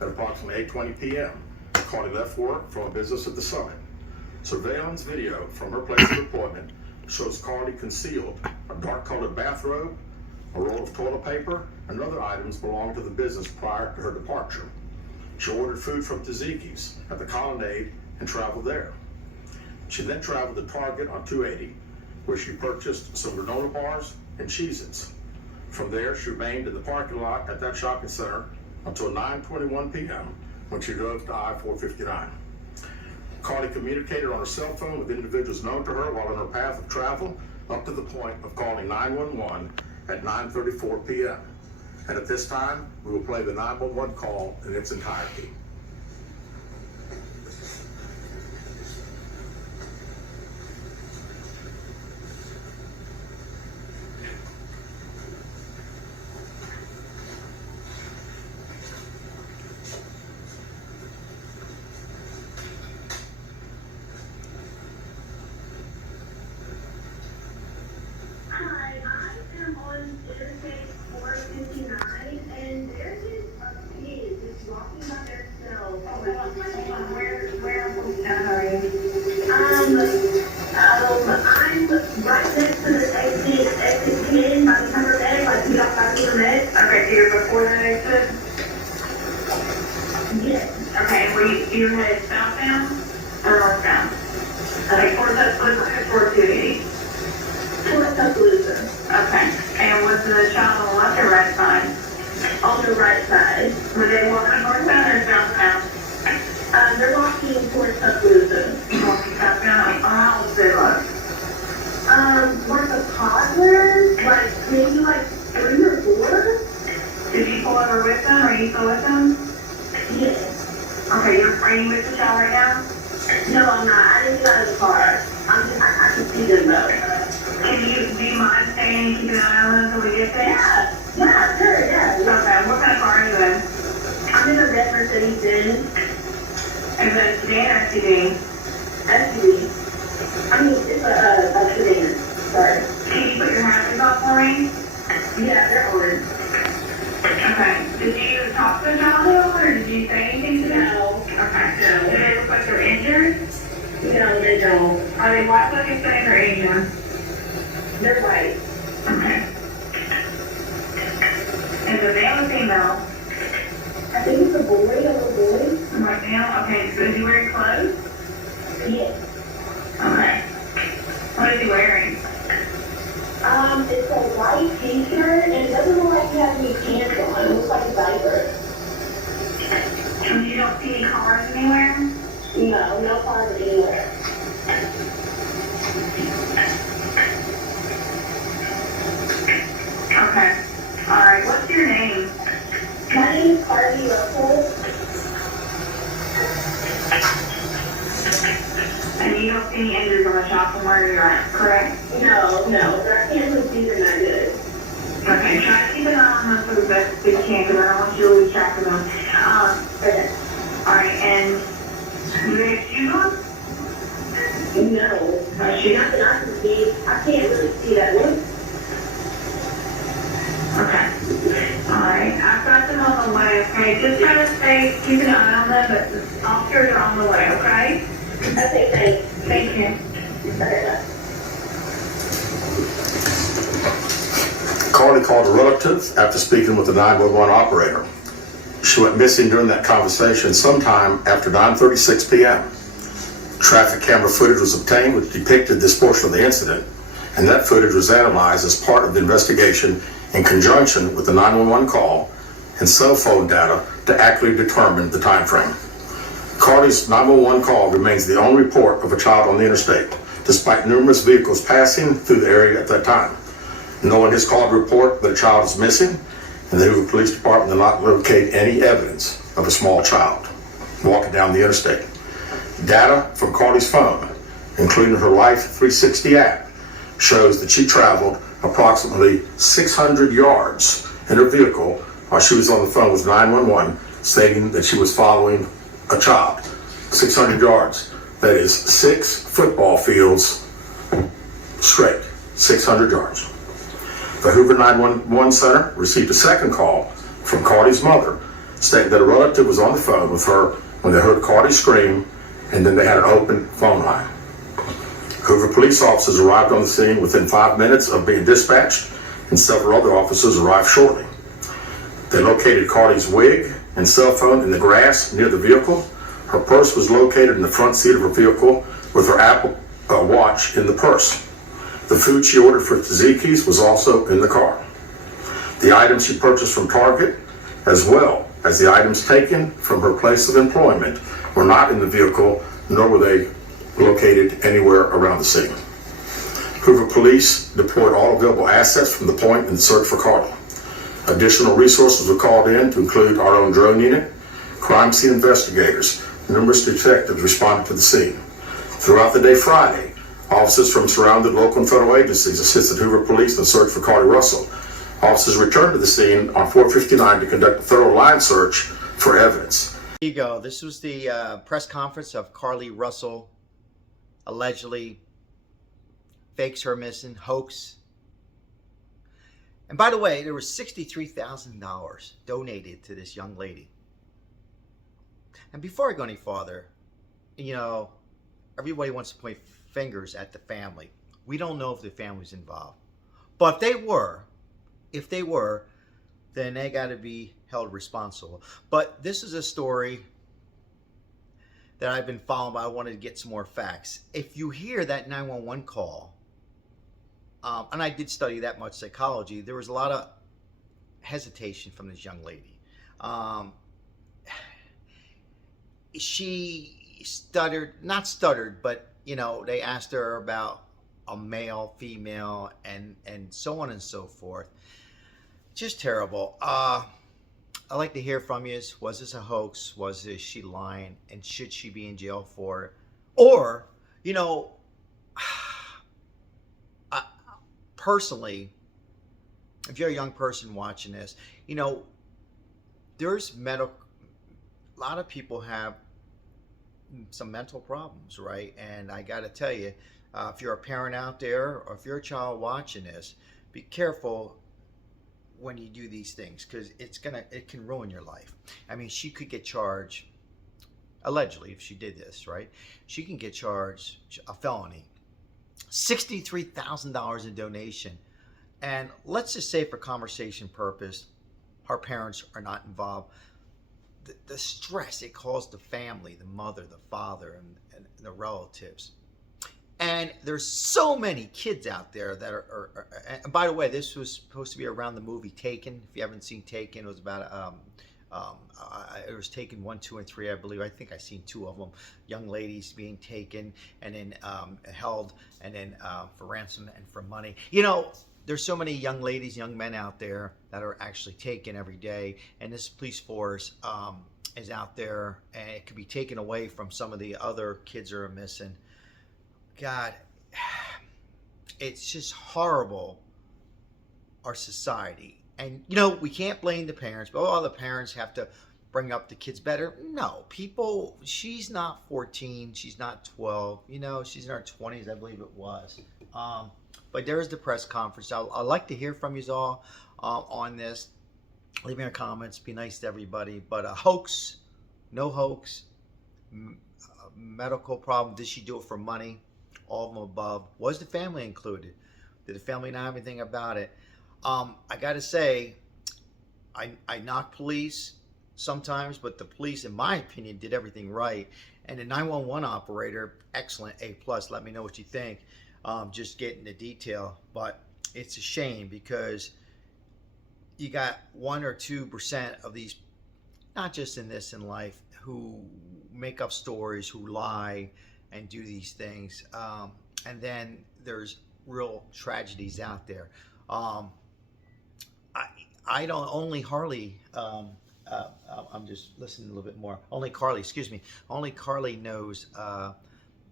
at approximately 8:20 p.m. Carlee left work from a business at the summit. Surveillance video from her place of employment shows Carlee concealed a dark-colored bathrobe, a roll of toilet paper, and other items belonging to the business prior to her departure. She ordered food from Tzatziki's at the Colonnade and traveled there. She then traveled to Target on 280, where she purchased some granola bars and Cheez-Its. From there, she remained in the parking lot at that shopping center until 9:21 p.m. when she drove to I-459. Carlee communicated on her cell phone with individuals known to her while on her path of travel up to the point of calling 911 at 9:34 p.m. And at this time, we will play the 911 call in its entirety. Hi, I am on Interstate 459, and there's this kid just walking by themselves. Where are you? I'm right next to the exit 10 by the Humber Med, like we got back to the med. Okay, so you're before the exit? Yes. Okay, were you headed southbound or northbound? Okay, towards that, towards 280. Towards Tuscaloosa. Okay, and was the child on the left or right side? On the right side. Were they walking northbound or southbound? They're walking towards Tuscaloosa. Walking southbound. How old they look? Like a toddler, like maybe like 3 or 4. Did you pull over with them? Are you still with them? Yes. Okay, are you with the child right now? No, I'm not. I didn't get out of the car. I can see them though. Do you mind staying and keeping an eye on them until we get there? Yeah, sure, yeah. Okay, what kind of car are you in? I'm in a red Mercedes-Benz Is it a sedan or SUV? SUV. I mean, it's a sedan. Sorry. Can you put your hazards on for me? Yeah, they're on. Okay. Did you talk to the child at all, or did you say anything to them? No. Okay. Do they look like they're injured? No, they don't. Are they white looking, Hispanic, or Asian? They're white. Okay. Is it male or female? I think it's a boy, a little boy. Right now? Okay. So is he wearing clothes? Yes. Okay. What is he wearing? It's a white t-shirt, and it doesn't look like he has any pants on. It looks like a diaper. And you don't see any cars anywhere? No, no cars anywhere. Okay. Alright, what's your name? My name is Carlee Russell. And you don't see any injuries on the shop from where you're at, correct? No, their hands these are not good. Okay, try to keep an eye on them for the best that you can, because I don't want you to lose track of them. Okay. Alright, and do they have shoes on? No, not that I can see. I can't really see that one. Okay. Alright, I've got them on the way, okay? Just try to keep an eye on them, but the officers are on the way, okay? Okay, thanks. Thank you. Okay, bye. Carlee called a relative after speaking with the 911 operator. She went missing during that conversation sometime after 9:36 p.m. Traffic camera footage was obtained which depicted this portion of the incident, and that footage was analyzed as part of the investigation in conjunction with the 911 call and cell phone data to accurately determine the time frame. Carlee's 911 call remains the only report of a child on the interstate, despite numerous vehicles passing through the area at that time. No one has called to report that a child is missing, and the Hoover Police Department did not locate any evidence of a small child walking down the interstate. Data from Carlee's phone, including her Life 360 app, shows that she traveled approximately 600 yards in her vehicle while she was on the phone with 911, stating that she was following a child. 600 yards. That is 6 football fields straight. 600 yards. The Hoover 911 Center received a second call from Carlee's mother stating that a relative was on the phone with her when they heard Carlee scream, and then they had an open phone line. Hoover police officers arrived on the scene within 5 minutes of being dispatched, and several other officers arrived shortly. They located Carlee's wig and cell phone in the grass near the vehicle. Her purse was located in the front seat of her vehicle with her Apple Watch in the purse. The food she ordered for Tzatziki's was also in the car. The items she purchased from Target, as well as the items taken from her place of employment, were not in the vehicle, nor were they located anywhere around the scene. Hoover police deployed all available assets from the point in the search for Carlee. Additional resources were called in to include our own drone unit, crime scene investigators, numerous detectives responded to the scene. Throughout the day Friday, officers from surrounding local and federal agencies assisted Hoover police in the search for Carlee Russell. Officers returned to the scene on 459 to conduct a thorough line search for evidence. There you go. This was the press conference of Carlee Russell, allegedly fakes her missing, hoax. And by the way, there was $63,000 donated to this young lady. And before I go any farther, you know, everybody wants to point fingers at the family. We don't know if the family's involved. But if they were, then they got to be held responsible. But this is a story that I've been following, but I wanted to get some more facts. If you hear that 911 call, and I did study that much psychology, there was a lot of hesitation from this young lady. She not stuttered, but you know, they asked her about a male, female, and so on and so forth. Just terrible. I'd like to hear from you. Was this a hoax? Is she lying? And should she be in jail for it? Or, you know, personally, if you're a young person watching this, you know, there's a lot of people have some mental problems, right? And I got to tell you, if you're a parent out there or if you're a child watching this, be careful when you do these things, because it can ruin your life. I mean, she could get charged, allegedly, if she did this, right? She can get charged a felony, $63,000 in donation. And let's just say, for conversation purpose, her parents are not involved. The stress it caused the family, the mother, the father, and the relatives. And there's so many kids out there that are and by the way, this was supposed to be around the movie Taken. If you haven't seen Taken, it was about it was Taken 1, 2, and 3, I believe. I think I've seen 2 of them. Young ladies being taken and then held, and then for ransom and for money. You know, there's so many young ladies, young men out there that are actually taken every day, and this police force is out there, and it could be taken away from some of the other kids that are missing. God, it's just horrible, our society. And, you know, we can't blame the parents, but all the parents have to bring up the kids better. No, she's not 14, she's not 12, you know, she's in her 20s, I believe it was. But there's the press conference. I'd like to hear from you all on this. Leave me your comments, be nice to everybody. But a hoax, no hoax, medical problem, did she do it for money? All of them above. Was the family included? Did the family not have anything about it? I gotta say, I knock police sometimes, but the police, in my opinion, did everything right. And the 911 operator, excellent, A+. Let me know what you think. Just getting the detail, but it's a shame because you got 1 or 2% of these, not just in life, who make up stories, who lie and do these things, and then there's real tragedies out there. I don't, only Harley, I'm just listening a little bit more, only Carlee knows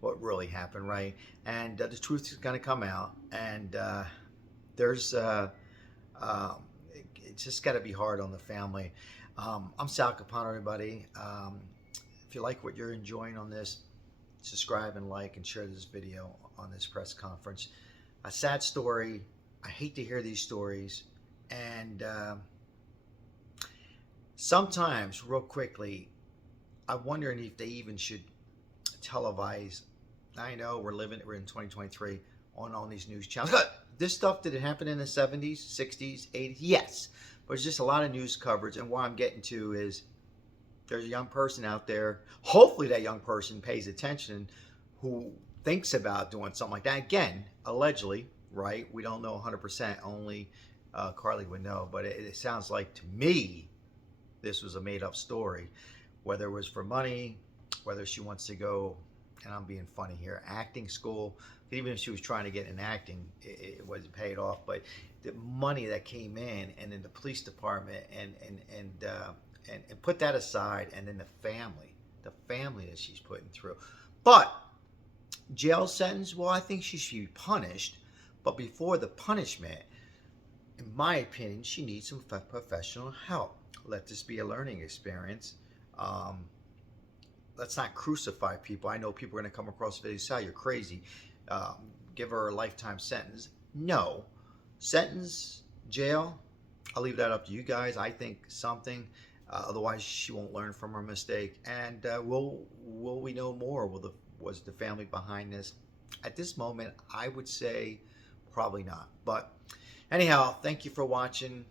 what really happened, right? And the truth is going to come out, and there's it's just got to be hard on the family. I'm Sal Capone, everybody. If you like what you're enjoying on this, subscribe and like and share this video on this press conference. A sad story. I hate to hear these stories, and Sometimes, real quickly, I'm wondering if they even should televise. I know we're in 2023 on all these news channels. This stuff, did it happen in the 70s, 60s, 80s? Yes. But it's just a lot of news coverage. And what I'm getting to is there's a young person out there. Hopefully that young person pays attention who thinks about doing something like that. Again, allegedly, right? We don't know 100%. Only Carlee would know. But it sounds like to me this was a made-up story. Whether it was for money, whether she wants to go, and I'm being funny here, acting school. Even if she was trying to get in acting, it wasn't paid off. But the money that came in, and then the police department, and put that aside, and then the family that she's putting through. But jail sentence, well, I think she should be punished. But before the punishment, in my opinion, she needs some professional help. Let this be a learning experience. Let's not crucify people. I know people are going to come across the video and say, you're crazy. Give her a lifetime sentence. No. Sentence, jail, I'll leave that up to you guys. I think something. Otherwise, she won't learn from her mistake. And will we know more? Was the family behind this? At this moment, I would say probably not. But anyhow, thank you for watching.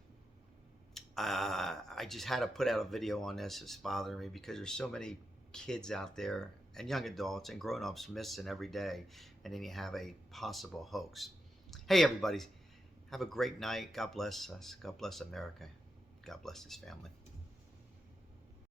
I just had to put out a video on this. It's bothering me because there's so many kids out there and young adults and grown-ups missing every day, and then you have a possible hoax. Hey everybody, have a great night. God bless us. God bless America. God bless this family.